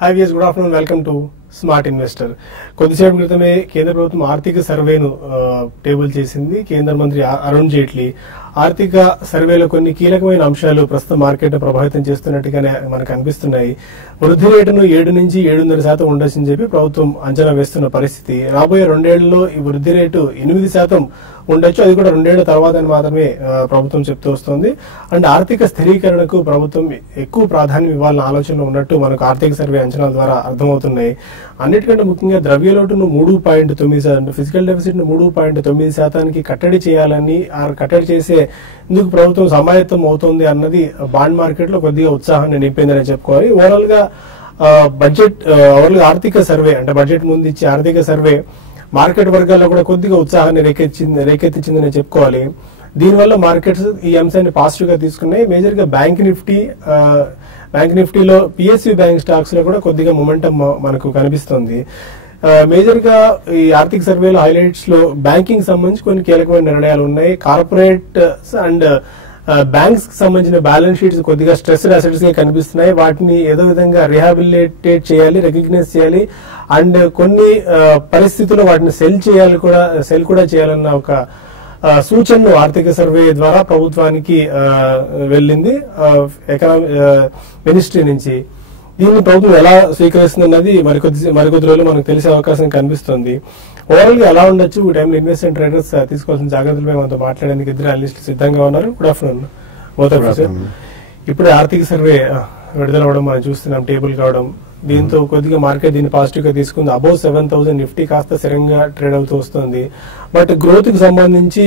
Hi viewers, good afternoon. Welcome to Smart Investor. కొద్దిసేపు క్రితమే కేంద్ర ప్రభుత్వం ఆర్థిక సర్వేను టేబుల్ చేసింది. కేంద్ర మంత్రి అరుణ్ జైట్లీ ఆర్థిక సర్వేలో కొన్ని కీలకమైన అంశాలు ప్రస్తుత మార్కెట్ ప్రభావితం చేస్తున్నట్టుగానే మనకు అనిపిస్తున్నాయి. వృద్ధి రేటును 7 నుంచి 7.5% ఉండొచ్చని చెప్పి ప్రభుత్వం అంచనా వేస్తున్న పరిస్థితి. రాబోయే 2 ఏళ్లలో ఈ వృద్ధి రేటు 8% ఉండొచ్చు. అది కూడా 2 ఏళ్ల తర్వాత మాత్రమే ప్రభుత్వం చెప్తూ వస్తుంది. అండ్ ఆర్థిక స్థిరీకరణకు ప్రభుత్వం ఎక్కువ ప్రాధాన్యం ఇవ్వాలన్న ఆలోచనలో ఉన్నట్టు మనకు ఆర్థిక సర్వే అంచనాల ద్వారా అర్థమవుతున్నాయి. అన్నిటికంటే ముఖ్యంగా ద్రవ్యలోటును 3.9%, ఫిజికల్ డెఫిసిట్ ను 3.9% కట్టడి చేయాలని, కట్టడి చేసే ఇందుకు ప్రభుత్వం సమాయత్తం అవుతుంది అన్నది బాండ్ మార్కెట్ లో కొద్దిగా ఉత్సాహాన్ని నింపిందని చెప్పుకోవాలి. ఓవరాల్ గా ఆర్థిక సర్వే అంటే బడ్జెట్ ముందు ఇచ్చే ఆర్థిక సర్వే మార్కెట్ వర్గాల్లో కూడా కొద్దిగా ఉత్సాహాన్ని రేకెత్తించిందని చెప్పుకోవాలి. దీనివల్ల మార్కెట్స్ ఈ అంశాన్ని పాజిటివ్ గా తీసుకున్నాయి. మేజర్ గా బ్యాంక్ నిఫ్టీలో పిఎస్యు బ్యాంక్ స్టాక్స్ లో కూడా కొద్దిగా మొమెంటం మనకు కనిపిస్తుంది. మేజర్ గా ఈ ఆర్థిక సర్వేలో హైలైట్స్ లో బ్యాంకింగ్ సంబంధించి కొన్ని కీలకమైన నిర్ణయాలు ఉన్నాయి. కార్పొరేట్ అండ్ బ్యాంక్స్ కి సంబంధించిన బ్యాలెన్స్ షీట్స్ కొద్దిగా స్ట్రెస్డ్ అసెట్స్ గా కనిపిస్తున్నాయి. వాటిని ఏదో విధంగా రిహాబిలిటేట్ చేయాలి, రికగ్నైజ్ చేయాలి అండ్ కొన్ని పరిస్థితుల్లో వాటిని సెల్ కూడా చేయాలన్న ఒక సూచనను ఆర్థిక సర్వే ద్వారా ప్రభుత్వానికి వెళ్ళింది మినిస్ట్రీ నుంచి. దీన్ని ప్రభుత్వం ఎలా స్వీకరిస్తుందన్నది మరికొద్ది రోజులు మనకు తెలిసే అవకాశం కనిపిస్తుంది. ఓవరాల్ గా ఎలా ఉండొచ్చు, ఈ టైంలో ఇన్వెస్ట్మెంట్ ట్రేడర్స్ తీసుకోవాల్సిన జాగ్రత్తలపై మనతో మాట్లాడేందుకు ఇద్దరు అనలిస్టులు సిద్ధంగా ఉన్నారు. Good afternoon both. ఇప్పుడు ఆర్థిక సర్వే విడుదల అవ్వడం మనం చూస్తున్నాం, టేబుల్ కావడం. దీంతో కొద్దిగా మార్కెట్ దీన్ని పాజిటివ్ గా తీసుకుంది. అబౌవ్ 7,000 నిఫ్టీ కాస్త స్థిరంగా ట్రేడ్ అవుతూ వస్తుంది. బట్ గ్రోత్ కి సంబంధించి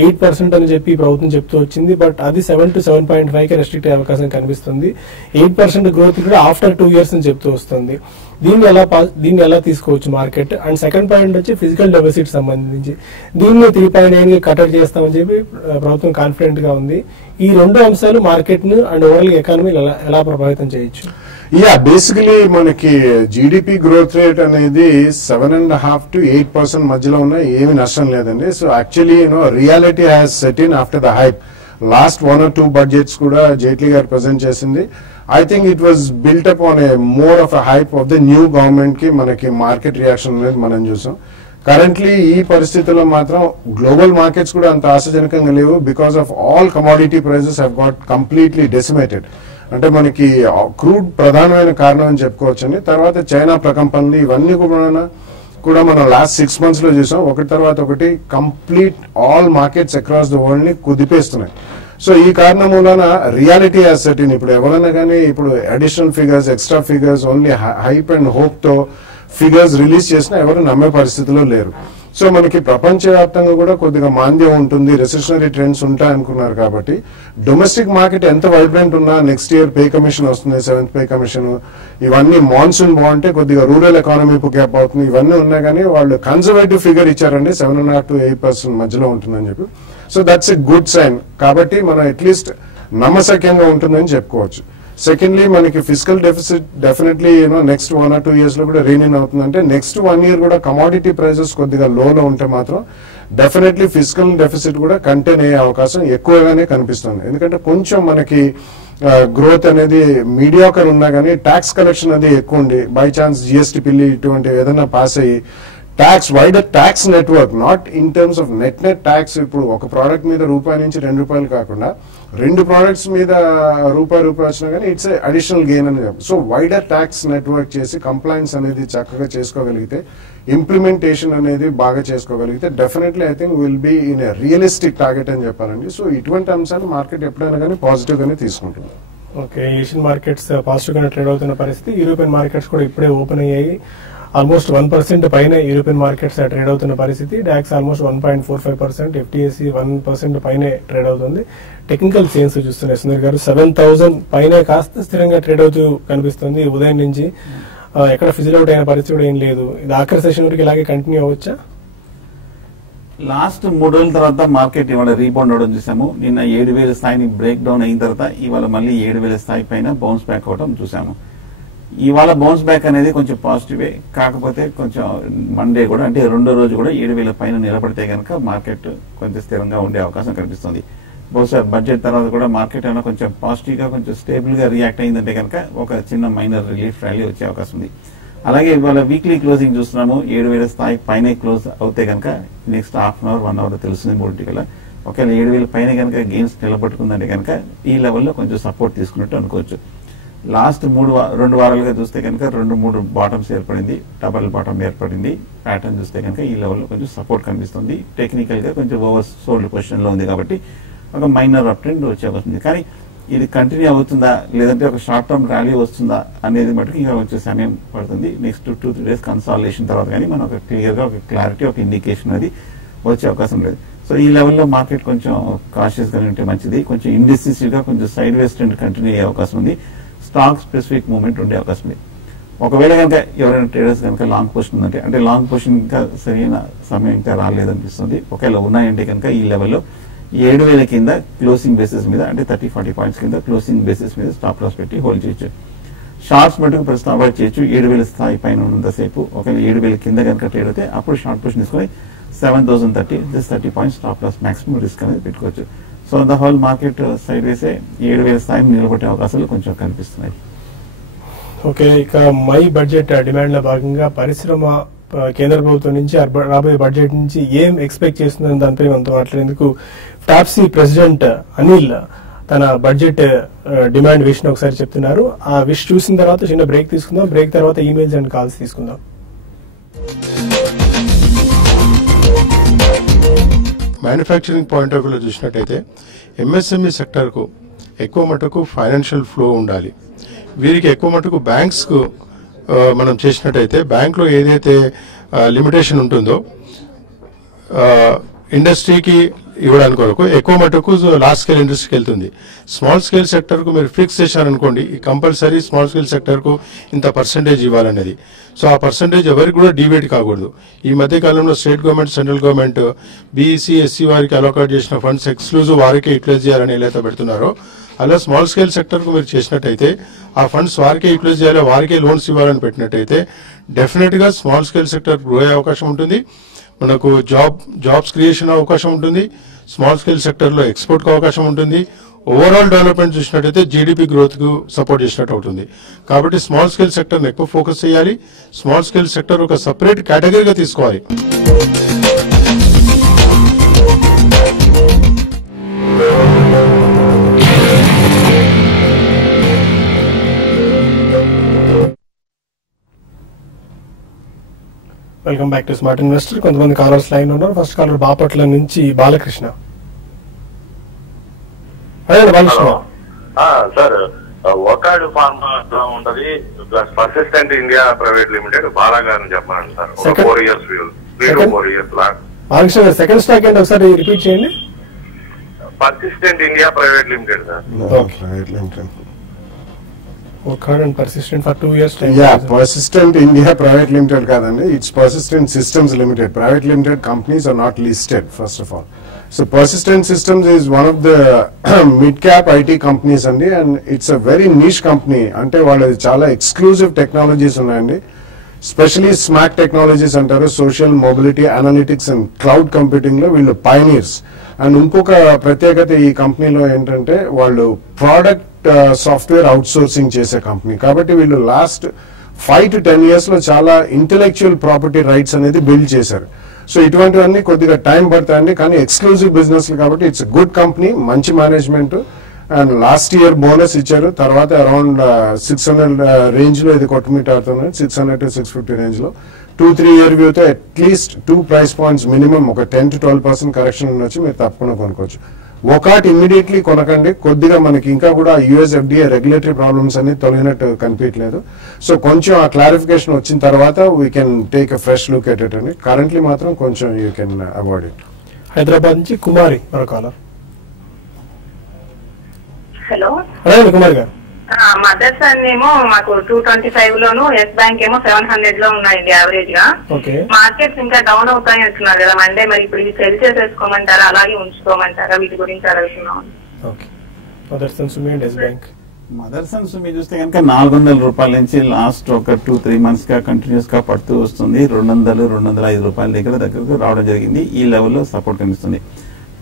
8% అని చెప్పి ప్రభుత్వం చెప్తూ వచ్చింది. బట్ అది 7 to 7.5 కి రెస్ట్రిక్ట్ అయ్యే అవకాశం కనిపిస్తుంది. 8% గ్రోత్ కూడా ఆఫ్టర్ 2 years అని చెప్తూ వస్తుంది. దీన్ని ఎలా తీసుకోవచ్చు మార్కెట్? అండ్ సెకండ్ పాయింట్ వచ్చి ఫిజికల్ డెఫిసిట్ సంబంధించి దీన్ని 3.9 కి కటర్ చేస్తామని చెప్పి ప్రభుత్వం కాన్ఫిడెంట్ గా ఉంది. ఈ రెండు అంశాలు మార్కెట్ ను అండ్ ఓవరాల్ ఎకానమీ ఎలా ప్రభావితం చేయొచ్చు? బేసికలీ మనకి జీడిపి గ్రోత్ రేట్ అనేది 7.5 to 8% మధ్యలో ఉన్న ఏమి నష్టం లేదండి. So actually reality has set in after the hype. Last 1 or 2 budgets కూడా జైట్లీ గారు ప్రెజెంట్ చేసింది. I think it was built up on a more of a hype of the new government కి మనకి మార్కెట్ రియాక్షన్ అనేది మనం చూసాం. Currently ఈ పరిస్థితుల్లో మాత్రం గ్లోబల్ మార్కెట్స్ కూడా అంత ఆశాజనకంగా లేవు. Because of all commodity prices have got completely decimated. అంటే మనకి క్రూడ్ ప్రధానమైన కారణం అని చెప్పుకోవచ్చండి. తర్వాత చైనా ప్రకంపనలు ఇవన్నీ కూడా మనం లాస్ట్ 6 months లో చూసాం. ఒకటి తర్వాత ఒకటి complete all markets across the world ని కుదిపేస్తున్నాయి. సో ఈ కారణం మూలన రియాలిటీ హ్యాస్ సెట్ ఇన్. ఇప్పుడు ఎవరైనా కానీ ఇప్పుడు additional figures, extra figures, only hype and hope తో ఫిగర్స్ రిలీజ్ చేసినా ఎవరు నమ్మే పరిస్థితిలో లేరు. సో మనకి ప్రపంచవ్యాప్తంగా కూడా కొద్దిగా మాంద్యం ఉంటుంది, రెసెషనరీ ట్రెండ్స్ ఉంటాయి అనుకున్నారు. కాబట్టి డొమెస్టిక్ మార్కెట్ ఎంత వైబ్రెంట్ ఉన్నా నెక్స్ట్ ఇయర్ పే కమిషన్ వస్తుంది, 7th పే కమిషన్, ఇవన్నీ మాన్సూన్ బాగుంటే కొద్దిగా రూరల్ ఎకానమీ పుక్యాప్ అవుతుంది. ఇవన్నీ ఉన్నా కానీ వాళ్ళు కన్సర్వేటివ్ ఫిగర్ ఇచ్చారండి, 7.5 to 8% మధ్యలో ఉంటుందని చెప్పి. So that's a good sign. కాబట్టి మనం అట్లీస్ట్ నమ్మశక్యంగా ఉంటుందని చెప్పుకోవచ్చు. సెకండ్లీ మనకి physical deficit definitely next 1 or 2 years లో కూడా రీన్ అవుతుందంటే నెక్స్ట్ 1 year కూడా కమోడిటీ ప్రైజెస్ కొద్దిగా లోలో ఉంటే మాత్రం డెఫినెట్లీ ఫిజికల్ డెఫిసిట్ కూడా కంటైన్ అయ్యే అవకాశం ఎక్కువగానే కనిపిస్తుంది. ఎందుకంటే కొంచెం మనకి గ్రోత్ అనేది మీడియాకర్ ఉన్నా కానీ ట్యాక్స్ కలెక్షన్ అది ఎక్కువ ఉండి బై ఛాన్స్ జిఎస్టీ బిల్లు ఇటువంటి ఏదైనా పాస్ అయ్యి wider tax network, not in terms of net tax. ఇప్పుడు ఒక ప్రోడక్ట్ మీద రూపాయి నుంచి ₹2 కాకుండా 2 products మీద రూపాయి వచ్చినా కానీ ఇట్స్ అడిషనల్ గెయిన్ అని చెప్పి. సో వైడర్ ట్యాక్స్ నెట్వర్క్ చేసి కంప్లైన్స్ అనేది చక్కగా చేసుకోగలిగితే, ఇంప్లిమెంటేషన్ అనేది బాగా చేసుకోగలిగితే definitely I think will be in a realistic target అని చెప్పాలండి. సో ఇటువంటి అంశాలు మార్కెట్ ఎప్పుడైనా కానీ పాజిటివ్ గానే తీసుకుంటుంది. ఓకే, ఏషియన్ మార్కెట్స్ పాజిటివ్ గానే ట్రేడ్ అవుతున్న పరిస్థితి. యూరోపియన్ మార్కెట్స్ కూడా ఇప్పుడే ఓపెన్ అయ్యాయి. ఆల్మోస్ట్ 1% పైన యూరోపియన్ మార్కెట్స్ ట్రేడ్ అవుతున్న పరిస్థితి. డాక్స్ ఆల్మోస్ట్ 1.45%, ఎఫ్టీఎస్సీ 1% పైనే ట్రేడ్ అవుతుంది. టెక్నికల్ చేంజ్ చూస్తున్నాయి సుందర్ గారు, 7,000 పైనే కాస్త స్థిరంగా ట్రేడ్ అవుతూ కనిపిస్తుంది ఉదయం నుంచి. ఎక్కడ ఫిజిల్ అవుట్ అయిన పరిస్థితి కూడా ఏం లేదు. ఇది ఆఖరి సెషన్ వరకు ఇలాగే కంటిన్యూ అవ్వచ్చా? లాస్ట్ 3 రోజుల తర్వాత మార్కెట్ ఇవాళ రీబౌండ్ అవడం చూసాము. నిన్న 7,000 స్థాయిని బ్రేక్ డౌన్ అయిన తర్వాత ఇవాళ మళ్ళీ 7,000 స్థాయి పైన బౌన్స్ బ్యాక్ అవడం చూసాము. ఇవాళ బౌన్స్ బ్యాక్ అనేది కొంచెం పాజిటివే. కాకపోతే కొంచెం మండే కూడా అంటే 2వ రోజు కూడా 7,000 పైన నిలబడితే కనుక మార్కెట్ కొంచెం స్థిరంగా ఉండే అవకాశం కనిపిస్తుంది. బహుశా బడ్జెట్ తర్వాత కూడా మార్కెట్ ఏమైనా కొంచెం పాజిటివ్ గా కొంచెం స్టేబుల్ గా రియాక్ట్ అయిందంటే కనుక ఒక చిన్న మైనర్ రిలీఫ్ ర్యాలీ వచ్చే అవకాశం ఉంది. అలాగే ఇవాళ వీక్లీ క్లోజింగ్ చూస్తున్నాము 7,000 స్థాయి పైన క్లోజ్ అవుతే కనుక next half an hour 1 hour తెలుస్తుంది మూడింటికల్లా. ఒకవేళ 7,000 పైన కనుక గెయిన్స్ నిలబట్టుకుందంటే కనుక ఈ లెవెల్లో కొంచెం సపోర్ట్ తీసుకున్నట్టు అనుకోవచ్చు. లాస్ట్ 2 వారాలుగా చూస్తే కనుక 2-3 బాటమ్స్ ఏర్పడింది, డబల్ బాటమ్ ఏర్పడింది. ప్యాటర్న్ చూస్తే కనుక ఈ లెవెల్లో కొంచెం సపోర్ట్ కనిపిస్తుంది. టెక్నికల్ గా కొంచెం ఓవర్ సోల్డ్ పొజిషన్ లో ఉంది కాబట్టి ఒక మైనర్ అప్ ట్రెండ్ వచ్చే అవకాశం ఉంది. కానీ ఇది కంటిన్యూ అవుతుందా లేదంటే ఒక షార్ట్ టర్మ్ ర్యాలీ వస్తుందా అనేది మటుకు ఇంకా కొంచెం సమయం పడుతుంది. నెక్స్ట్ 2-3 డేస్ కన్సాలిడేషన్ తర్వాత కానీ మనం ఒక క్లియర్ గా ఒక క్లారిటీ ఒక ఇండికేషన్ అది వచ్చే అవకాశం లేదు. సో ఈ లెవెల్లో మార్కెట్ కొంచెం కాషియస్ గా ఉంటే మంచిది. కొంచెం ఇండిసిసివ్ గా కొంచెం సైడ్ వేస్ ట్రెండ్ కంటిన్యూ అయ్యే అవకాశం ఉంది. స్టాక్ స్పెసిఫిక్ మూవ్మెంట్ ఉండే అవకాశం ఉంది. ఒకవేళ కనుక ఎవరైనా ట్రేడర్స్ కనుక లాంగ్ పొజిషన్ ఉందంటే అంటే లాంగ్ పొజిషన్ ఇంకా సరైన సమయం ఇంకా రాలేదనిపిస్తుంది. ఒకవేళ ఉన్నాయంటే కనుక ఈ లెవెల్లో 7,000 కింద క్లోజింగ్ బేసిస్ మీద అంటే 30-40 పాయింట్స్ కింద క్లోజింగ్ బేసిస్ మీద స్టాప్ లాస్ పెట్టి హోల్డ్ చేయొచ్చు. షార్ట్స్ మటుకు ప్రస్తుతం అవాయిడ్ చేయొచ్చు 7,000 స్థాయి పైన ఉన్నంతసేపు. ఒకవేళ 7,000 కింద కనుక ట్రేడ్ అయితే అప్పుడు షార్ట్ పొజిషన్ తీసుకొని 7,030 30 points stop loss maximum risk అనేది పెట్టుకోవచ్చు. So the whole market side వేసే 7,000 స్థాయిని నిలబెట్టే అవకాశాలు కొంచెం కనిపిస్తున్నాయి. ఓకే, ఇక మై బడ్జెట్ డిమాండ్ లో భాగంగా పరిశ్రమ కేంద్ర ప్రభుత్వం నుంచి రాబోయే బడ్జెట్ నుంచి ఏం ఎక్స్పెక్ట్ చేస్తుందని దానిపై మనతో మాట్లాడేందుకు టాప్సీ ప్రెసిడెంట్ అనిల్ తన బడ్జెట్ డిమాండ్ విష్ ని ఒకసారి చెప్తున్నారు. ఆ విష్ చూసిన తర్వాత చిన్న బ్రేక్ తీసుకుందాం. బ్రేక్ తర్వాత ఈమెయిల్స్ అండ్ కాల్స్ తీసుకుందాం. మ్యానుఫ్యాక్చరింగ్ పాయింట్ ఆఫ్ వ్యూలో చూసినట్టయితే ఎంఎస్ఎంఈ సెక్టర్కు ఎక్కువ మటుకు ఫైనాన్షియల్ ఫ్లో ఉండాలి. వీరికి ఎక్కువ మటుకు బ్యాంక్స్కు మనం చేసినట్టయితే బ్యాంక్లో ఏదైతే లిమిటేషన్ ఉంటుందో ఇండస్ట్రీకి ఇవ్వడానికి వరకు ఎక్కువ మటుకు లార్జ్ స్కేల్ ఇండస్ట్రీకి వెళ్తుంది. స్మాల్ స్కేల్ సెక్టర్కు మీరు ఫిక్స్ చేశారనుకోండి, కంపల్సరీ స్మాల్ స్కేల్ సెక్టర్కు ఇంత పర్సెంటేజ్ ఇవ్వాలనేది. సో ఆ పర్సెంటేజ్ ఎవరికి కూడా డివేట్ కాకూడదు. ఈ మధ్య కాలంలో state government, central government BEC, SC వారికి అలోకేట్ చేసిన ఫండ్స్ ఎక్స్క్లూజివ్ వారికే యూటిలైజ్ చేయాలని ఏదైతే పెడుతున్నారో అలా స్మాల్ స్కేల్ సెక్టర్కు మీరు చేసినట్టయితే ఆ ఫండ్స్ వారికే యూటిలైజ్ చేయాలి, వారికే లోన్స్ ఇవ్వాలని పెట్టినట్టయితే డెఫినెట్ గా స్మాల్ స్కేల్ సెక్టర్ గ్రో అయ్యే అవకాశం ఉంటుంది. మనకు జాబ్స్ క్రియేషన్ అవకాశం ఉంటుంది. స్మాల్ స్కేల్ సెక్టర్ లో ఎక్స్పోర్ట్ కు అవకాశం ఉంటుంది. ఓవరాల్ డెవలప్మెంట్ చూసినట్టయితే జీడిపి గ్రోత్ కు సపోర్ట్ చేసినట్టు అవుతుంది. కాబట్టి స్మాల్ స్కేల్ సెక్టర్ ఎక్కువ ఫోకస్ చేయాలి. స్మాల్ స్కేల్ సెక్టర్ ఒక సపరేట్ కేటగిరీగా తీసుకోవాలి. Welcome back to smart investor. కొంతమంది కాలర్స్ లైన్ ఉన్నారు. ఫస్ట్ కాలర్ బాపట్ల నుంచి బాలకృష్ణ. అదే బాలకృష్ణ సార్, ఒకాడు ఫార్మా ఉంటది plus persistent India private limited Bala గారిని చెప్పండి సార్. 4 years 3 to 4 years లాగా. బాలకృష్ణ గారు సెకండ్ స్టాక్ ఏంటి ఒకసారి రిపీట్ చేయండి. Persistent India private limited sir. Workard and Persistent for 2 years time. Yeah, Persistent India Private Limited kadandi. It's Persistent Systems Limited. Private limited companies are not listed, first of all. So Persistent Systems is one of the mid-cap IT companies andi, and it's a very niche company. Ante valladi chala exclusive technologies unnayandi. Especially SMAC technologies antaru, social mobility analytics and cloud computing lo veellu pioneers. And ఇంకొక ప్రత్యేకత ఈ కంపెనీలో ఏంటంటే వాళ్ళు product software out sourcing చేసే company కాబట్టి వీళ్ళు last 5 to 10 years లో చాలా ఇంటెలెక్చువల్ ప్రాపర్టీ రైట్స్ అనేది బిల్డ్ చేశారు. సో ఇటువంటివన్నీ కొద్దిగా టైం పడతాయండి, కానీ ఎక్స్క్లూజివ్ బిజినెస్ కాబట్టి ఇట్స్ గుడ్ కంపెనీ, మంచి management. And last year bonus ఇచ్చారు. తర్వాత అరౌండ్ 600 రేంజ్ లో ఇది కొట్టుమిట్ ఆడుతున్నారు. 600 to 650 రేంజ్ లో 2-3 year వ్యూతో అట్లీస్ట్ 2 price points మినిమం ఒక 10 to 12% కరెక్షన్ ఉండొచ్చు. మీరు తప్పకుండా కొనుక్కోవచ్చు. ఒకటి ఇమ్మీడియట్లీ కొనకండి. కొద్దిగా మనకి ఇంకా కూడా యుఎస్ ఎఫ్డిఏ రెగ్యులేటరీ ప్రాబ్లమ్స్ అన్ని తొలగినట్టు కనిపించలేదు. సో కొంచెం ఆ క్లారిఫికేషన్ వచ్చిన తర్వాత we can take a fresh look at it అండి. కరెంట్లీ మాత్రం కొంచెం you can avoid it. Hyderabad నుంచి కుమారి మరో కాలర్. హలో, అదే కుమారి గారు. మదర్స్ ఏమో మాకు 225 లోను, ఎస్ బ్యాంక్ ఏమో 700 లో ఉన్నాయండి యావరేజ్ గా. మార్కెట్స్ ఇంకా డౌన్ అవుతాయి అంటున్నారు కదా మండే, మరి ఇప్పుడు ఇది సెల్ చేసేసుకోమంటారా అలాగే ఉంచుకోమంటారా? వీటి గురించి అడుగుతున్నాం. మదర్స్ అండ్ సుమి చూస్తే కనుక 400 రూపాయల నుంచి లాస్ట్ ఒక 2-3 months గా కంటిన్యూస్ గా పడుతూ వస్తుంది. 200-205 రూపాయల దగ్గరకు రావడం జరిగింది. ఈ లెవెల్లో సపోర్ట్ కనిపిస్తుంది.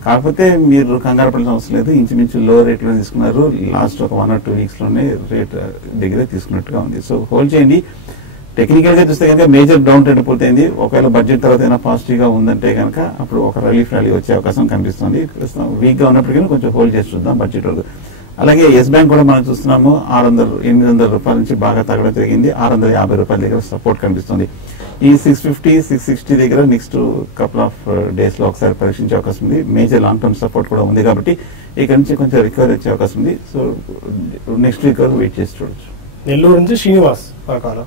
కాకపోతే మీరు కంగారు పడాల్సిన అవసరం లేదు, ఇంచుమించు లో రేట్ లో తీసుకున్నారు, లాస్ట్ ఒక 1 or 2 weeks లోనే రేట్ దగ్గర తీసుకున్నట్టుగా ఉంది. సో హోల్డ్ చేయండి. టెక్నికల్ గా చూస్తే కనుక మేజర్ డౌన్ ట్రెండ్ పూర్తయింది. ఒకవేళ బడ్జెట్ తర్వాత ఏమైనా పాజిటివ్ గా ఉందంటే కనుక అప్పుడు ఒక రిలీఫ్ ర్యాలీ వచ్చే అవకాశం కనిపిస్తుంది. వీక్ గా ఉన్నప్పటికీ కొంచెం హోల్డ్ చేసి చూద్దాం బడ్జెట్ వరకు. అలాగే ఎస్ బ్యాంక్ కూడా మనం చూస్తున్నాము 800 రూపాయల నుంచి బాగా తగ్గడం జరిగింది. 650 రూపాయల దగ్గర సపోర్ట్ కనిపిస్తుంది. ఈ 650, 660 దగ్గర నెక్స్ట్ కపుల్ ఆఫ్ డేస్ లో ఒకసారి పరీక్షించే అవకాశం ఉంది. మేజర్ లాంగ్ టర్మ్ సపోర్ట్ కూడా ఉంది కాబట్టి ఇక్కడ నుంచి కొంచెం రికవరీ వచ్చే అవకాశం ఉంది. సో నెక్స్ట్ వీక్ వరకు వెయిట్ చేసి చూడొచ్చు. నెల్లూరు నుంచి Srinivas Rakala.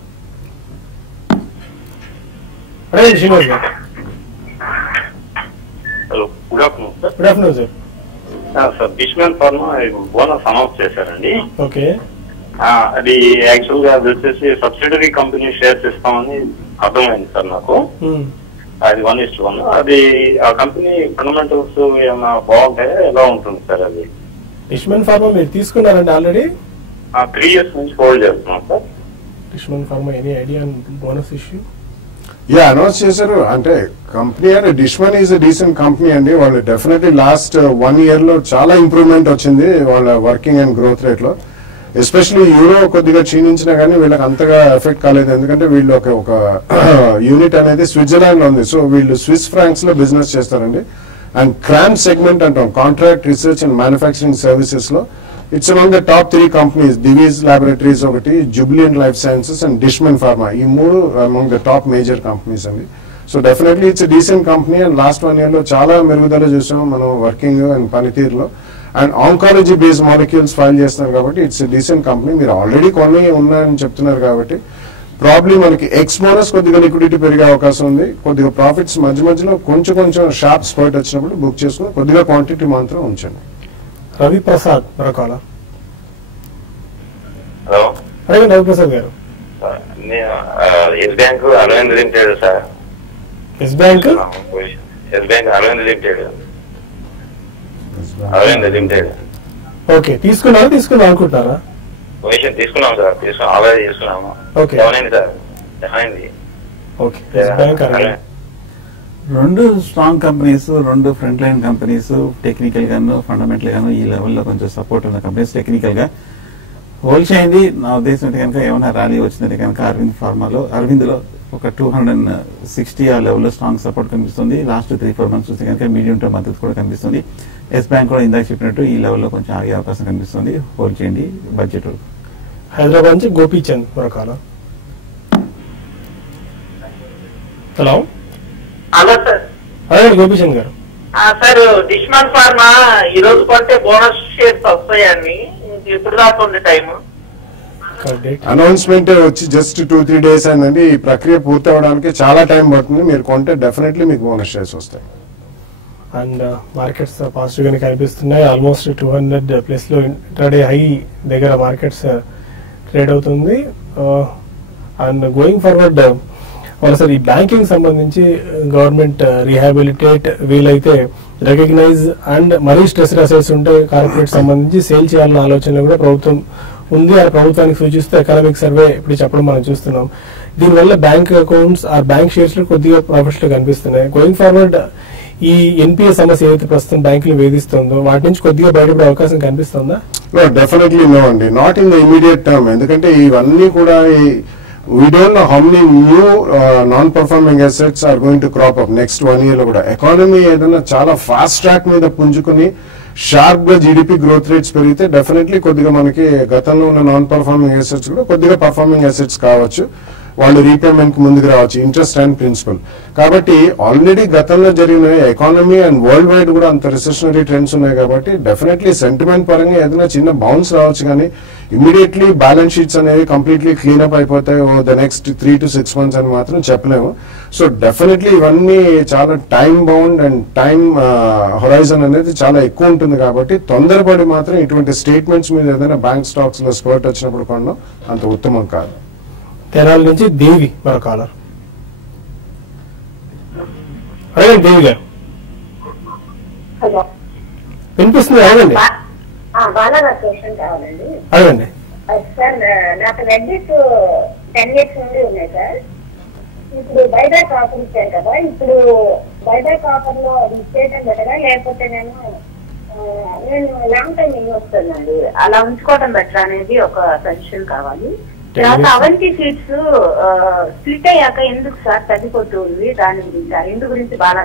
Srinivas garu hello, good afternoon sir. Good afternoon sir. Sir Dishman pharma bonus announce చేశారండి. ఓకే. అది యాక్చువల్ గా అది వచ్చేసి సబ్సిడరీ కంపెనీ షేర్స్ ఇస్తామని అర్థమైంది సార్ నాకు. అది 1:1. అది ఆ కంపెనీ ఫండమెంటల్స్ ఏమైనా బాగుంటాయా, ఎలా ఉంటుంది సార్ అది? బిష్మన్ ఫార్మా మీరు తీసుకున్నారండి ఆల్రెడీ? 3 years నుంచి హోల్డ్ చేస్తున్నాం sir. Dishman pharma any idea bonus issue? Announce చేశారు. అంటే కంపెనీ అంటే Dishman is a decent company అండి. వాళ్ళు డెఫినెట్లీ లాస్ట్ 1 year లో చాలా ఇంప్రూవ్మెంట్ వచ్చింది వాళ్ళ వర్కింగ్ అండ్ గ్రోత్ రేట్ లో. ఎస్పెషల్లీ యూరో కొద్దిగా క్షీణించినా కానీ వీళ్ళకి అంతగా ఎఫెక్ట్ కాలేదు. ఎందుకంటే వీళ్ళు ఒక యూనిట్ అనేది స్విట్జర్లాండ్ లో ఉంది. సో వీళ్ళు స్విస్ ఫ్రాంక్స్ లో బిజినెస్ చేస్తారండి. అండ్ క్రామ్ సెగ్మెంట్ అంటాం, contract research and manufacturing services లో it's among the top 3 companies. Divi's laboratories ఒకటి, Jubilant life sciences and Dishman pharma, ఈ 3 among the top major companies అండి. So definitely it's decent company. And last 1 year లో చాలా మెరుగుదల చూసాం మనం వర్కింగ్ అండ్ పనితీరులో. And oncology based molecules file చేస్తున్నారు కాబట్టి ఇట్స్ డీసెంట్ కంపెనీ. మీరు ఆల్రెడీ కొన్ని ఉన్నాయని చెప్తున్నారు కాబట్టి ప్రాబ్లీ మనకి ఎక్స్ బోనస్ కొద్దిగా లిక్విడిటీ పెరిగే అవకాశం ఉంది. కొద్దిగా ప్రాఫిట్స్ మధ్యలో కొంచెం షార్ప్ స్పర్ట్ వచ్చినప్పుడు బుక్ చేసుకుని కొద్దిగా క్వాంటిటీ మాత్రం ఉంచండి. రవి ప్రసాద్ రకాల. హలో, అడగండి రవి ప్రసాద్ గారు. Yes Bank Aravind limited sir. Yes Bank Aravind limited. Okay, తీసుకుందాం అనుకుంటున్నారా? పొజిషన్ తీసుకున్నాం సార్, ఆల్రెడీ తీసుకున్నాము. Okay sir. Okay, Yes Bank Aravind. 2 strong companies, 2 front line companies, technical గాను ఫండమెంటల్ గాను ఈ లెవెల్లో కొంచెం సపోర్ట్ ఉన్న కంపెనీస్ టెక్నికల్ గా హోల్డ్ చేయండి. నా ఉద్దేశం అయితే కనుక ఏమైనా ర్యాలీ వచ్చిందంటే కనుక అరవింద్ లో ఒక 260 ఆ లెవెల్లో స్ట్రాంగ్ సపోర్ట్ కనిపిస్తుంది. లాస్ట్ 3-4 months చూస్తే కనుక మీడియం టర్మ్ మద్దతు కూడా కనిపిస్తుంది. ఎస్ బ్యాంక్ కూడా ఇందాక చెప్పినట్టు ఈ లెవెల్లో కొంచెం ఆగే అవకాశం కనిపిస్తుంది. హోల్డ్ చేయండి బడ్జెట్ వరకు. హైదరాబాద్ నుంచి గోపీచంద్ రకాల. హలో. Hello sir. అదే గోపీచంద్ గారు. సార్ డిష్మన్ ఫార్మా ఈ రోజు కొంటే బోనస్ షేర్స్ వస్తాయండి, ఎప్పుడు దాకా ఉంది టైం? అనౌన్స్మెంట్ వచ్చి జస్ట్ 2-3 days అయిందండి. ఈ ప్రక్రియ పూర్తి అవడానికి చాలా టైం పడుతుంది. మీరు కొంటే డెఫినెట్లీ మీకు బోనస్ షేర్స్ వస్తాయి. అండ్ మార్కెట్స్ పాజిటివ్ గానే కనిపిస్తున్నాయి. ఆల్మోస్ట్ 200+ లో ఇంట్రాడే హై దగ్గర మార్కెట్స్ ట్రేడ్ అవుతుంది. అండ్ గోయింగ్ ఫార్వర్డ్ సార్ ఈ బ్యాంకింగ్ సంబంధించి గవర్నమెంట్ రీహాబిలిటేట్ వీలైతే రికగ్నైజ్ అండ్ మరీ స్ట్రెస్ అసెట్స్ ఉంటే కార్పొరేట్ సంబంధించి సేల్ చేయాలన్న ఆలోచనలో కూడా ప్రభుత్వం ఉంది. ఆ ప్రభుత్వానికి సూచిస్తూ ఎకనామిక్ సర్వే ఇప్పుడు చెప్పడం మనం చూస్తున్నాం. దీనివల్ల బ్యాంక్ అకౌంట్స్ ఆ బ్యాంక్ షేర్స్ లో కొద్దిగా ప్రాఫిట్స్ కనిపిస్తున్నాయి. గోయింగ్ ఫార్వర్డ్ ఈ ఎన్పిఏ సమస్య ఏదైతే ప్రస్తుతం బ్యాంకులు వేధిస్తుందో వాటి నుంచి కొద్దిగా బయటపడే అవకాశం కనిపిస్తుందా? డెఫినెట్లీ నో అండి, not in the immediate term. ఎందుకంటే ఇవన్నీ కూడా we don't know how many new non-performing assets are going to crop up next 1 year లో కూడా. ఎకానమీ ఏదైనా చాలా ఫాస్ట్ ట్రాక్ మీద పుంజుకుని షార్ప్ గా జీడిపి గ్రోత్ రేట్స్ పెరిగితే డెఫినెట్లీ కొద్దిగా మనకి గతంలో ఉన్న నాన్ పర్ఫార్మింగ్ అసెట్స్ కూడా కొద్దిగా పర్ఫార్మింగ్ అసెట్స్ కావచ్చు, వాళ్ళు రీపేమెంట్ కి ముందుకు రావచ్చు, ఇంట్రెస్ట్ అండ్ ప్రిన్సిపల్. కాబట్టి ఆల్రెడీ గతంలో జరిగిన ఎకానమీ అండ్ వరల్డ్ వైడ్ కూడా అంత రిసెషనరీ ట్రెండ్స్ ఉన్నాయి కాబట్టి డెఫినెట్లీ సెంటిమెంట్ పరంగా ఏదైనా చిన్న బౌన్స్ రావచ్చు, కానీ ఇమీడియట్లీ బ్యాలెన్స్ షీట్స్ అనేవి కంప్లీట్లీ క్లీనప్ అయిపోతాయి ద నెక్స్ట్ 3 to 6 months అని మాత్రం చెప్పలేము. సో డెఫినెట్లీ ఇవన్నీ చాలా time bound and time horizon అనేది చాలా ఎక్కువ ఉంటుంది కాబట్టి తొందరపడి మాత్రం ఇటువంటి స్టేట్మెంట్స్ మీద ఏదైనా బ్యాంక్ స్టాక్స్ లో స్పర్ట్ వచ్చినప్పుడు కొనడం అంత ఉత్తమం కాదు. తెనాలి నుంచి దేవి మరో కాలర్. అడగండి దేవి గారు. హలో, వినిపిస్తుంది? అడగండి. బాగా క్వశ్చన్ కావాలండి. అడగండి సార్, నాకు రెడ్డిస్ 10 years నుండి ఉన్నాయి సార్. ఇప్పుడు బైబ్యాక్ ఆఫర్ ఇచ్చారు కదా, ఇప్పుడు బైబ్యాక్ ఆఫర్ లో అది ఇచ్చేయడం బెటరా, లేకపోతే నేను లాంగ్ టైం ఇన్వెస్టర్నండి, అలా ఉంచుకోవడం బెటర్ అనేది ఒక సజెషన్ కావాలి. తర్వాత అవంతి సీట్స్ స్ప్లిట్ అయ్యాక ఎందుకు సార్ తగ్గిపోతుంది, దాని గురించి ఆ రెండు గురించి బాగా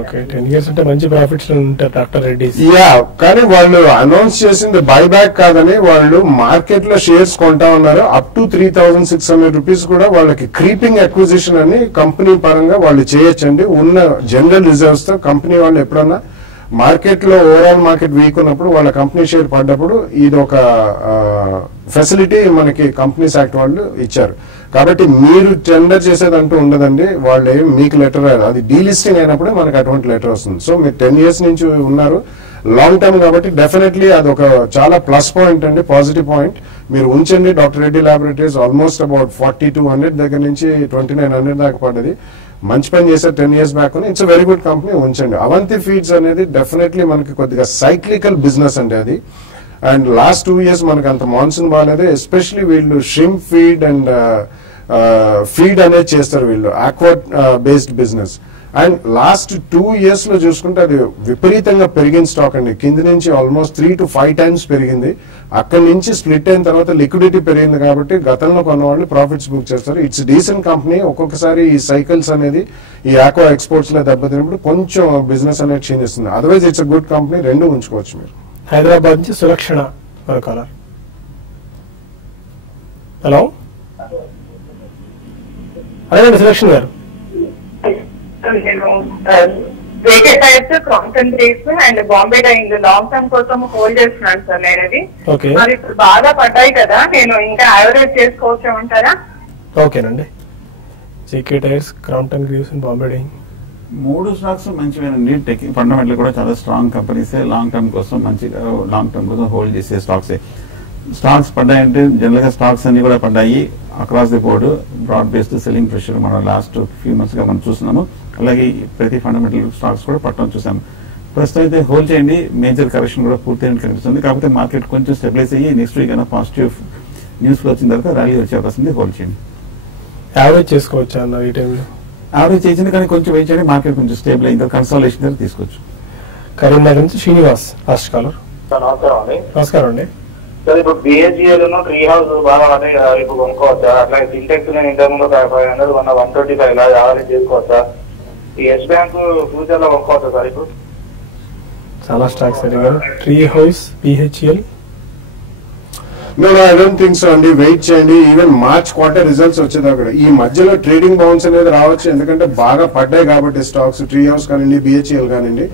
ఓకే 10 years అంటే మంచి ప్రాఫిట్స్ ఉంటారు డాక్టర్ రెడ్డి. యా, కానీ వాళ్ళు అనౌన్స్ చేసింది బైబ్యాక్ కాదని వాళ్ళు మార్కెట్ లో షేర్స్ కొంటా ఉన్నారు. అప్ టు 3,600 రూపీస్ కూడా వాళ్ళకి క్రీపింగ్ అక్విజిషన్ అని కంపెనీ పరంగా వాళ్ళు చేయొచ్చండి. ఉన్న జనరల్ రిజర్వ్స్ తో కంపెనీ వాళ్ళు ఎప్పుడన్నా మార్కెట్ లో ఓవరాల్ మార్కెట్ వీక్ ఉన్నప్పుడు వాళ్ళ కంపెనీ షేర్ పడ్డప్పుడు ఇది ఒక ఫెసిలిటీ మనకి కంపెనీస్ యాక్ట్ వాళ్ళు ఇచ్చారు. కాబట్టి మీరు టెండర్ చేసేదంటూ ఉండదండి, వాళ్ళు ఏం మీకు లెటర్ రాదు, అది డీలిస్టింగ్ అయినప్పుడే మనకు అటువంటి లెటర్ వస్తుంది. సో మీరు 10 years నుంచి ఉన్నారు, లాంగ్ టర్మ్ కాబట్టి డెఫినెట్లీ అది ఒక చాలా ప్లస్ పాయింట్ అండి, పాజిటివ్ పాయింట్. మీరు ఉంచండి. Doctor Reddy laboratories almost about 4200 దగ్గర నుంచి 2900 దాకా పడ్డది. మంచి పని చేశారు 10 years back. It's very good company, ఉంచండి. అవంతి ఫీడ్స్ అనేది డెఫినెట్లీ మనకి కొద్దిగా సైక్లికల్ బిజినెస్ అండి అది. అండ్ లాస్ట్ 2 years మనకి అంత మాన్సూన్ బాగాలేదు. ఎస్పెషలీ వీళ్ళు షింప్ ఫీడ్ అండ్ ఫీడ్ అనేది చేస్తారు వీళ్ళు, aqua based business. And last 2 years లో చూసుకుంటే అది విపరీతంగా పెరిగిన స్టాక్ అండి. కింద నుంచి ఆల్మోస్ట్ 3 to 5 times పెరిగింది. అక్కడి నుంచి స్ప్లిట్ అయిన తర్వాత లిక్విడిటీ పెరిగింది కాబట్టి గతంలో కొన్నవాళ్ళు ప్రాఫిట్స్ బుక్ చేస్తారు. It's decent company. ఒక్కొక్కసారి ఈ సైకిల్స్ అనేది ఈ ఆక్వా ఎక్స్పోర్ట్స్ లో దెబ్బతినప్పుడు కొంచెం బిజినెస్ అనేది క్షీణిస్తుంది. అదర్వైజ్ ఇట్స్ గుడ్ కంపెనీ, రెండు ఉంచుకోవచ్చు మీరు. హైదరాబాద్ నుంచి సులక్షణ కాలర్. హలో, అదేనండి సులక్షణ గారు. నేను weighted types, Crompton Greaves and Bombay dyeing long term కోసం హోల్డ్ చేస్తున్నాను సార్ నేను. అది మరి ఇప్పుడు బాగా పడ్డాయి కదా, నేను ఇంకా యావరేజ్ చేసుకోవచ్చు అంటారా? ఓకేనండి. JK tyres, Crompton Greaves and Bombay dyeing 3 stocks మంచివేనండి. ఫండమెంటల్ కూడా చాలా స్ట్రాంగ్ కంపెనీసే. లాంగ్ టర్మ్ కోసం మంచిగా లాంగ్ టర్మ్ కోసం హోల్డ్ చేసే స్టాక్సే. స్టాక్స్ పడ్డాయంటే జనరల్ గా స్టాక్స్ అన్ని కూడా పడ్డాయి across the board. Broad based selling pressure మనం లాస్ట్ ఫ్యూ మంత్స్ గా మనం చూస్తున్నాము. అలాగే ప్రతి ఫండమెంటల్ స్టాక్స్ కూడా పట్టడం చూసాము. ప్రస్తుతం అయితే హోల్డ్ చేయండి. మేజర్ కరెక్షన్ కూడా పూర్తయినట్టు కనిపిస్తుంది. కాకపోతే మార్కెట్ కొంచెం స్టెబిలైజ్ అయ్యి నెక్స్ట్ వీక్ అయినా పాజిటివ్ న్యూస్ వచ్చిన తర్వాత ర్యాలీ వచ్చే అవకాశం ఉంది. హోల్డ్ చేయండి. యావరేజ్ చేసుకోవచ్చు అన్న ఈ టైంలో. యావరేజ్ చేసింది కానీ కొంచెం వెయిట్ చేయండి. మార్కెట్ కొంచెం స్టేబుల్ అయిన కన్సాలేషన్ దగ్గర తీసుకోవచ్చు. కరీంనగర్ నుంచి శ్రీనివాస్ లాస్ట్ కాలర్. నమస్కారం అండి. సార్ ఇప్పుడు బిఎస్జిఎల్ ట్రీ హౌస్ బాగా ఇప్పుడు కొనుక్కోవచ్చా? అట్లా సింటెక్స్ ఇంతకు ముందు 500 కొన్న 125 లా యావరేజ్ చేసుకోవచ్చా? ఈ ఎస్ బ్యాంక్ ఫ్యూచర్ లో కొనుక్కోవచ్చా సార్? ఇప్పుడు చాలా స్టాక్స్ అడిగారు. Tree House, BHL. No, I don't think so అండి. వెయిట్ చేయండి. ఈవెన్ మార్చ్ క్వార్టర్ రిజల్ట్స్ వచ్చేదాకా ఈ మధ్యలో ట్రేడింగ్ బౌన్స్ అనేది రావచ్చు, ఎందుకంటే బాగా పడ్డాయి కాబట్టి స్టాక్స్, ట్రీ హౌస్ కానివ్వండి, బిహెచ్ఎల్ కానివ్వండి.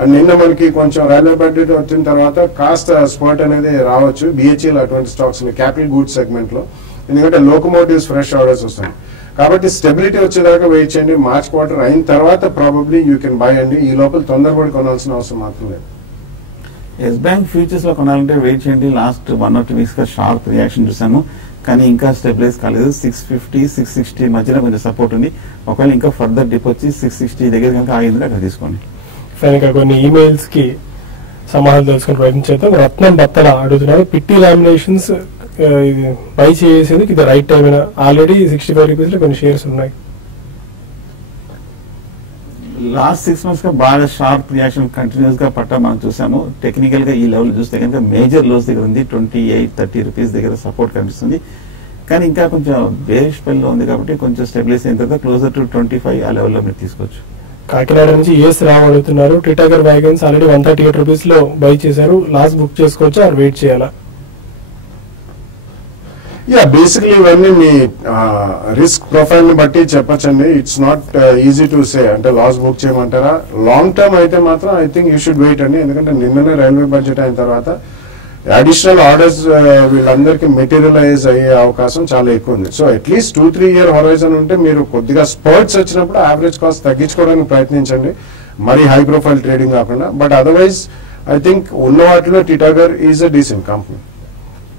అండ్ నిన్న మనకి కొంచెం రైల్వే బడ్జెట్ వచ్చిన తర్వాత కాస్త స్పాట్ అనేది రావచ్చు బిహెచ్ఎల్ అటువంటి స్టాక్స్ క్యాపిటల్ గూడ్స్ సెగ్మెంట్ లో, ఎందుకంటే లోకోమోటివ్స్ ఫ్రెష్ ఆర్డర్స్ వస్తాయి కాబట్టి స్టెబిలిటీ వచ్చేదాకా వెయిట్ చేయండి. మార్చ్ క్వార్టర్ అయిన తర్వాత ప్రాబబ్లీ యూ కెన్ బై అండి. ఈ లోపల తొందరపడి కొనాల్సిన అవసరం మాత్రం లేదు. ఎస్ బ్యాంక్ ఫ్యూచర్స్ లో కొనాలంటే వెయిట్ చేయండి. లాస్ట్ 1 or 2 weeks గా షార్ప్ రియాక్షన్ చూసాము కానీ ఇంకా స్టెబిలైజ్ కాలేదు. 650, 660 మధ్యలో కొంచెం సపోర్ట్ ఉంది. ఒకవేళ ఇంకా ఫర్దర్ డిప్ వచ్చి 660 దగ్గర కనుక ఆగింది అక్కడ తీసుకోండి. ఇంకా కొన్ని ఈమెయిల్స్ కి సమాధానం తెలుసుకుని ప్రయత్నించేద్దాం. రత్నం బత్తల అడుగుతున్నారు, పిట్టి లామినేషన్స్ బై చేసేది ఇది రైట్ టైం అయినా? ఆల్రెడీ 65 రూపీస్ లో కొన్ని షేర్స్ ఉన్నాయి. లాస్ట్ 6 months గా బాగా షార్ప్ రియాక్షన్ కంటిన్యూస్ గా పట్టా మనం చూసాము. టెక్నికల్ గా ఈ లెవెల్ చూస్తే కనుక మేజర్ లోస్ దగ్గర ఉంది. 28-30 రూపీస్ దగ్గర సపోర్ట్ కనిపిస్తుంది. కానీ ఇంకా కొంచెం బేరిష్ స్పెల్ లో ఉంది కాబట్టి కొంచెం స్టెబిలైజ్ అయిన తర్వాత క్లోజర్ టు 25 ఆ లెవెల్లో మీరు తీసుకోవచ్చు. కాకినాడ నుంచి యుఎస్ రామ్ అడుగుతున్నారు, టిటాగర్ వ్యాగన్స్ ఆల్రెడీ 138 రూపీస్ లో బై చేశారు, లాస్ట్ బుక్ చేసుకోవచ్చు ఆర్ వెయిట్ చేయాలా? యా, బేసికలీ ఇవన్నీ మీ రిస్క్ ప్రొఫైల్ ని బట్టి చెప్పచ్చండి. It's not easy to say అంటే లాస్ బుక్ చేయమంటారా. లాంగ్ టర్మ్ అయితే మాత్రం I think you should wait అండి, ఎందుకంటే నిన్ననే రైల్వే బడ్జెట్ అయిన తర్వాత అడిషనల్ ఆర్డర్స్ వీళ్ళందరికీ మెటీరియలైజ్ అయ్యే అవకాశం చాలా ఎక్కువ ఉంది. సో అట్లీస్ట్ 2-3 year హొరైజన్ ఉంటే మీరు కొద్దిగా స్పర్ట్స్ వచ్చినప్పుడు యావరేజ్ కాస్ట్ తగ్గించుకోవడానికి ప్రయత్నించండి, మరీ హై ప్రొఫైల్ ట్రేడింగ్ కాకుండా. బట్ అదర్వైజ్ ఐ థింక్ ఉన్న వాటిలో Titagarh is a decent company.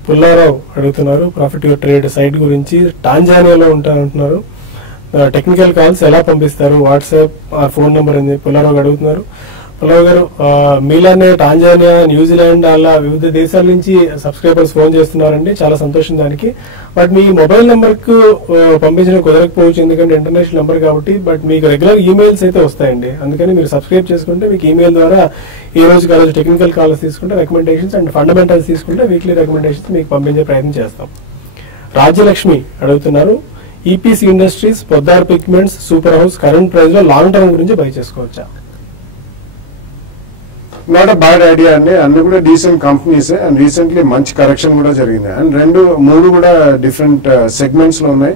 Pullarao అడుగుతున్నారు ప్రాఫిట్ ట్రేడ్ సైట్ గురించి, టాంజానియాలో ఉంటారంటున్నారు. టెక్నికల్ కాల్స్ ఎలా పంపిస్తారు, వాట్సాప్ ఆ ఫోన్ నెంబర్ అని పుల్లారావు అడుగుతున్నారు. పల్లవ్ గారు, మీలానే టాంజానియా, న్యూజిలాండ్ అలా వివిధ దేశాల నుంచి సబ్స్క్రైబర్స్ ఫోన్ చేస్తున్నారండి, చాలా సంతోషం దానికి. బట్ మీ మొబైల్ నెంబర్ కు పంపించడం కుదరకపోవచ్చు, ఎందుకంటే ఇంటర్నేషనల్ నెంబర్ కాబట్టి. బట్ మీకు రెగ్యులర్ ఈమెయిల్స్ అయితే వస్తాయండి, అందుకని మీరు సబ్స్క్రైబ్ చేసుకుంటే మీకు ఈమెయిల్ ద్వారా ఈ రోజు కాలేజ్ టెక్నికల్ కాల్స్ తీసుకుంటే రికమెండేషన్స్ అండ్ ఫండమెంటల్స్ తీసుకుంటే వీక్లీ రికమెండేషన్స్ మీకు పంపించే ప్రయత్నం చేస్తాం. రాజ్యలక్ష్మి అడుగుతున్నారు, EPC industries, Poddar pigments, super house current price లో లాంగ్ టర్మ్ గురించి బై చేసుకోవచ్చా? నాట్ అ బ్యాడ్ ఐడియా అండి, అన్ని కూడా డీసెంట్ కంపెనీస్ అండ్ రీసెంట్లీ మంచి కరెక్షన్ కూడా జరిగింది. అండ్ మూడు కూడా డిఫరెంట్ సెగ్మెంట్స్ లో ఉన్నాయి.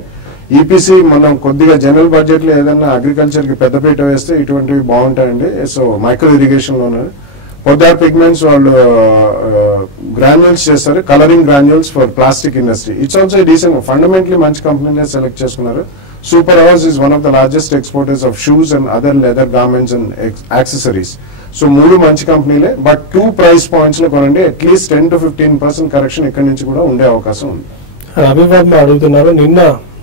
ఈపీసీ మనం కొద్దిగా జనరల్ బడ్జెట్ లో ఏదైనా అగ్రికల్చర్ కి పెద్దపీట వేస్తే ఇటువంటివి బాగుంటాయండి. సో మైక్రో ఇరిగేషన్ లో ఉన్నాయి. పొద్దార్ పిగ్మెంట్స్ వాళ్ళు గ్రాన్యూల్స్ చేస్తారు, colouring granules for plastic industry. It's also decent, fundamentally మంచి కంపెనీనే సెలెక్ట్ చేసుకున్నారు. Super house is one of the largest exporters of shoes and other leather garments and accessories. So మూడు మంచి కంపెనీలే, but 2 price points లో కొనండి. At least 10 to 15% correction ఇక్కడ నుంచి కూడా ఉండే అవకాశం ఉంది. అభివాద్ అడుగుతున్నారు, నిన్న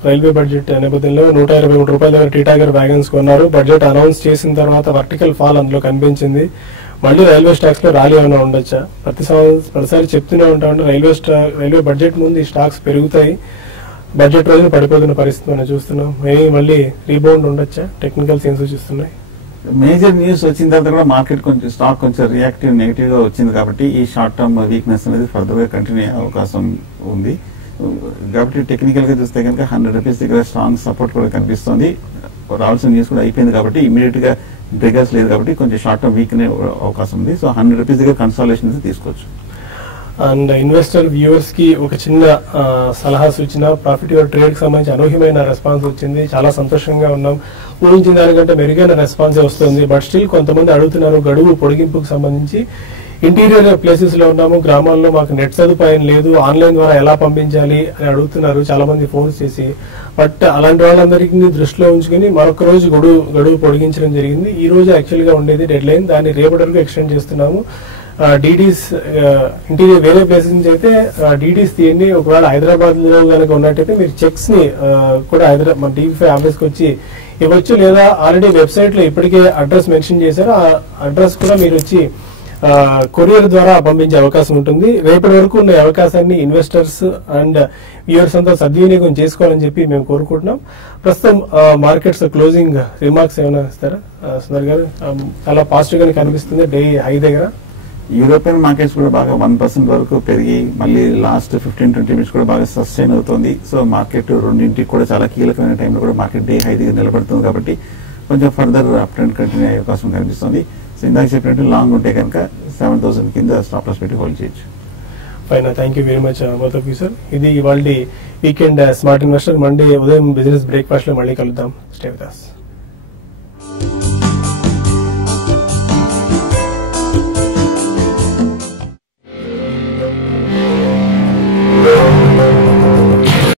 రైల్వే బడ్జెట్ నేపథ్యంలో 123 రూపాయల దగ్గర టీటాగర్ వ్యాగన్స్ కొన్నారు. బడ్జెట్ అనౌన్స్ చేసిన తర్వాత వర్టికల్ ఫాల్ అందులో కనిపించింది. మళ్ళీ రైల్వే స్టాక్స్ లో ర్యాలీ ఏమైనా ఉండొచ్చా? ప్రతిసారి చెప్తూనే ఉంటామంటే రైల్వే బడ్జెట్ ముందు ఈ స్టాక్స్ పెరుగుతాయి, బడ్జెట్ రోజున పడిపోతున్న పరిస్థితి మనం చూస్తున్నాం. మళ్ళీ రీబౌండ్ ఉండొచ్చా? టెక్నికల్స్ ఏం సూచిస్తున్నాయి? మేజర్ న్యూస్ వచ్చిన తర్వాత కూడా మార్కెట్ కొంచెం స్టాక్ కొంచెం రియాక్టివ్ నెగిటివ్ గా వచ్చింది కాబట్టి ఈ షార్ట్ టర్మ్ వీక్నెస్ అనేది ఫర్దర్ గా కంటిన్యూ అయ్యే అవకాశం ఉంది. కాబట్టి టెక్నికల్ గా చూస్తే కనుక 100 రూపీస్ దగ్గర స్ట్రాంగ్ సపోర్ట్ కూడా కనిపిస్తుంది. రావాల్సిన న్యూస్ కూడా అయిపోయింది కాబట్టి ఇమీడియట్ గా బ్రేకర్స్ లేదు కాబట్టి కొంచెం షార్ట్ టర్మ్ వీక్ అనే అవకాశం ఉంది. సో 100 రూపీస్ దగ్గర కన్సాలేషన్ తీసుకోవచ్చు. అండ్ ఇన్వెస్టర్ వ్యూవర్స్ కి ఒక చిన్న సలహా సూచన, ప్రాఫిట్ యువర్ ట్రేడ్ కి సంబంధించి అనూహ్యమైన రెస్పాన్స్ వచ్చింది, చాలా సంతోషంగా ఉన్నాం. ఊహించిన దానికంటే మెరుగైన రెస్పాన్స్ వస్తుంది. బట్ స్టిల్ కొంతమంది అడుగుతున్నారు గడువు పొడిగింపుకు సంబంధించి. ఇంటీరియర్ ప్లేసెస్ లో ఉన్నాము, గ్రామాల్లో మాకు నెట్ సదుపాయం లేదు, ఆన్లైన్ ద్వారా ఎలా పంపించాలి అని అడుగుతున్నారు చాలా మంది ఫోన్స్ చేసి. బట్ అలాంటి వాళ్ళందరికీ దృష్టిలో ఉంచుకుని మరొక రోజు గడువు పొడిగించడం జరిగింది. ఈ రోజు యాక్చువల్ గా ఉండేది డెడ్ లైన్, దాన్ని రేపటి వరకు ఎక్స్టెండ్ చేస్తున్నాము. డీడీస్ ఇంటీరియర్ వేరే ప్లేసెస్ నుంచి అయితే డీడీస్ తీయండి. ఒకవేళ హైదరాబాద్ లో కనుక ఉన్నట్టయితే మీరు చెక్స్ ని కూడా మన DB5 ఆఫీస్ కి వచ్చి ఇవ్వచ్చు, లేదా ఆల్రెడీ వెబ్సైట్ లో ఇప్పటికే అడ్రస్ మెన్షన్ చేశారు, ఆ అడ్రస్ కూడా మీరు వచ్చి కొరియర్ ద్వారా పంపించే అవకాశం ఉంటుంది. రేపటి వరకు ఉన్న అవకాశాన్ని ఇన్వెస్టర్స్ అండ్ వ్యూవర్స్ అంతా సద్వినియోగం చేసుకోవాలని చెప్పి మేము కోరుకుంటున్నాం. ప్రస్తుతం మార్కెట్స్ క్లోజింగ్ రిమార్క్స్ ఏమైనా ఇస్తారా సుందర్ గారు? చాలా పాజిటివ్ గానే కనిపిస్తుంది డే హై దగ్గర. యూరోపియన్ మార్కెట్స్ కూడా బాగా 1% వరకు పెరిగి మళ్ళీ లాస్ట్ 15-20 మినిట్స్ కూడా బాగా సస్టైన్ అవుతుంది. సో మార్కెట్ రెండింటికి కూడా చాలా కీలకమైన టైంలో కూడా మార్కెట్ డే హై దగ్గర నిలబడుతుంది కాబట్టి కొంచెం ఫర్దర్ అప్ ట్రెండ్ కంటిన్యూ అయ్యే అవకాశం కనిపిస్తుంది. సో ఇందాక చెప్పినట్టు లాంగ్ ఉంటే కనుక 7,000 కింద స్టాప్ లాస్ పెట్టి హోల్డ్ చేయొచ్చు. Fine, thank you very much both of you sir. ఇది ఇవాళ వీకెండ్ స్మార్ట్ ఇన్వెస్టర్. మండే ఉదయం బిజినెస్ బ్రేక్ఫాస్ట్ లో మళ్ళీ కలుద్దాం. Stay with us.